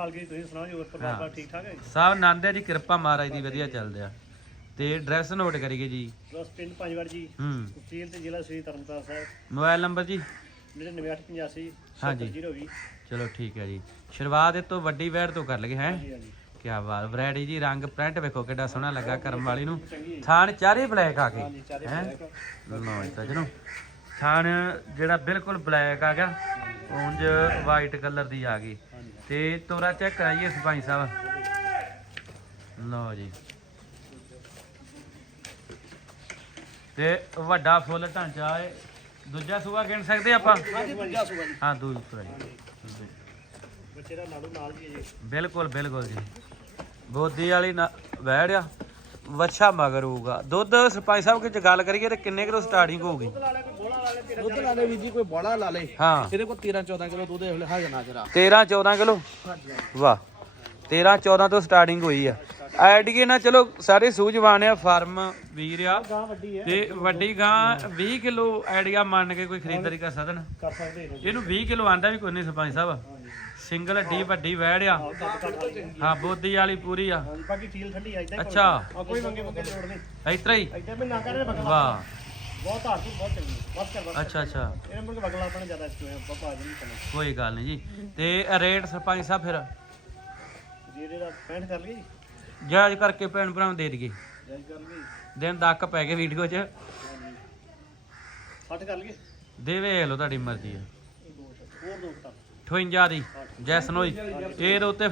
ਹਾਲ ਕੀ ਤੁਸੀਂ ਸੁਣਾਓ ਜੀ ਹੋਰ ਪਰਿਵਾਰ ਬਾਰ ਠੀਕ ਠਾਕ ਹੈ ਸਭ ਨਾਂਦੇ ਦੀ ਕਿਰਪਾ ਮਹਾਰਾਜ ਦੀ ਵਧੀਆ ਚੱਲਦੇ ਆ। ਤੇ ਐਡਰੈਸ ਨੋਟ ਕਰੀਏ ਜੀ। ਬਸ ਪਿੰਡ ਪੰਜਵਾੜ ਜੀ। ਹੂੰ। ਤਹਿਸੀਲ ਤੇ ਜ਼ਿਲ੍ਹਾ ਸ੍ਰੀ ਤਰਨਤਾਰਨ ਸਾਹਿਬ। ਮੋਬਾਈਲ ਨੰਬਰ ਜੀ? 9885 ਹਾਂਜੀ। 7020 ਚਲੋ ਠੀਕ ਹੈ ਜੀ। ਸ਼ੁਰੂਆਤ ਇਹ ਤੋਂ ਵੱਡੀ ਵੈੜ ਤੋਂ ਕਰ ਲਈਏ ਹੈ? ਹਾਂਜੀ ਕੀ ਬਾਤ ਵੈਰਾਈਟੀ ਜੀ ਰੰਗ ਪ੍ਰਿੰਟ ਵੇਖੋ ਕਿੱਡਾ ਸੋਹਣਾ ਲੱਗਾ ਕਰਮ ਵਾਲੀ ਨੂੰ। ਥਾਣ ਚਾਰੇ ਬਲੈਕ ਆ ਗਏ ਹਾਂਜੀ ਚਾਰੇ ਹੈਂ? ਬਲੈਕ ਲਓ ਜੀ ਸੱਜਣੋ। ਥਾਣ ਜਿਹੜਾ ਬਿਲਕੁਲ ਬਲੈਕ ਆ ਗਿਆ ਉਂਝ ਵਾਈਟ ਕਲਰ ਦੀ ਆ ਗਈ। ਤੇ ਤੋਰਾ ਚੈੱਕ ਕਰਾਈਏ ਸਪਾਈ ਸਾਹਿਬ। ਲਓ ਜੀ। ਤੇ ਵੱਡਾ ਫੁੱਲ ਢਾਂਚਾ ਹੈ। ਦੂਜਾ ਸੂਆ ਗਿਣ ਸਕਦੇ ਆਪਾਂ? ਹਾਂਜੀ ਦੂਜਾ ਸੂਆ ਜੀ। ਹਾਂ ਦੂਜਾ ਜੀ। ਬੱਚੇ ਦਾ ਨਾੜੂ ਨਾਲ ਜੀ। ਬਿਲਕੁਲ ਬਿਲਕੁਲ ਜੀ। ਬੋਦੀ ਵਾਲੀ ਨਾ ਵਹਿੜ ਆ ਵੱਛਾ ਮਗਰ ਹੋਊਗਾ। ਦੁੱਧ ਸਰਪੰਚ ਸਾਹਿਬ ਕਿ ਗੱਲ ਕਰੀਏ ਤੇ ਕਿੰਨੇ ਕਿਲੋ ਸਟਾਰਟਿੰਗ ਹੋਊਗੀ? ਦੁੱਧ ਲਾ ਲੈ ਵੀ ਜੀ ਕੋਈ ਬੋੜਾ ਲਾ ਲੇ। ਹਾਂ। ਇਹਦੇ ਕੋਲ 13 14 ਕਿਲੋ ਦੁੱਧ ਇਹ ਹਾਜ਼ਰ ਨਾਜ਼ਰ ਆ 13 14 ਕਿਲੋ? ਵਾਹ। 13 14 ਤੋਂ ਸਟਾਰਟਿੰਗ ਹੋਈ ਆ। ਐਡੀਏ ਨਾ ਚਲੋ ਸਾਰੇ ਸੂਝਵਾਨ ਆ ਫਾਰਮ ਵੀਰ ਆ। ਤੇ ਵੱਡੀ ਗਾਂ 20 ਕਿਲੋ ਐਡੀਆ ਮੰਨ ਕੇ ਕੋਈ ਖਰੀਦਦਾਰੀ ਕਰ ਸਕਣ ਕਰ ਸਕਦੇ ਇਹਨੂੰ 20 ਕਿਲੋ ਆਂਦਾ ਵੀ ਕੋਈ ਨਹੀਂ ਸਰਪੰਚ ਸਾਹਿਬ। ਸਿੰਗਲ ਏਡੀ ਵੱਡੀ ਵਹਿੜ ਆ। ਹਾਂ ਬੋਦੀ ਵਾਲੀ ਪੂਰੀ ਆ। ਹਾਂਜੀ ਬਾਕੀ ਫੀਲ ਠੰਡੀ ਆ ਇਦਾਂ ਅੱਛਾ। ਆ ਕੋਈ ਮੰਗੇ ਮੰਗੇ ਲੋੜ ਨਹੀਂ। ਇਤਰਾ ਹੀ? ਇਦਾਂ ਮੈਂ ਨਾ ਕਰੇ ਬਗਲਾ ਵਾਹ। ਬਹੁਤ ਹਾਰ ਤੂੰ ਬਹੁਤ ਚੰਗੀ। ਬਸ ਕਰ ਬਸ ਅੱਛਾ ਅੱਛਾ। ਇਹਨੇ ਕੇ ਬਗਲਾ ਆਪਣਾ ਜ਼ਿਆਦਾ ਇਸ ਤੋਂ ਪਾਪਾ ਆ ਨਹੀਂ ਕੋਈ ਗੱਲ ਨਹੀਂ ਜੀ। ਤੇ ਰੇਟ ਸਰਪੰਚ ਸਾਹਿਬ ਫਿਰ? ਜੀ ਇਹਦੇ ਦਾ ਪੈਂਟ ਕਰ ਲਈ ਜਾਇਜ਼ ਕਰਕੇ ਭੈਣ ਭਰਾ ਨੂੰ ਦੇ ਦਈਏ। ਜਾਇਜ਼ ਕਰ ਲਈ ਦਿਨ ਦੱਕ ਪੈ ਗਏ ਵੀਡੀਓ 'ਚ। 60 ਕਰ ਲਈਏ। ਦੇ ਵੇਖ ਲਓ ਤੁਹਾਡੀ ਮਰਜ਼ੀ ਹੈ ਹੋਰ ਦੋ ਕਰ 58 ਦੀ। ਜੈਸਨੋਈ ਇਹਦੇ ਉੱਤੇ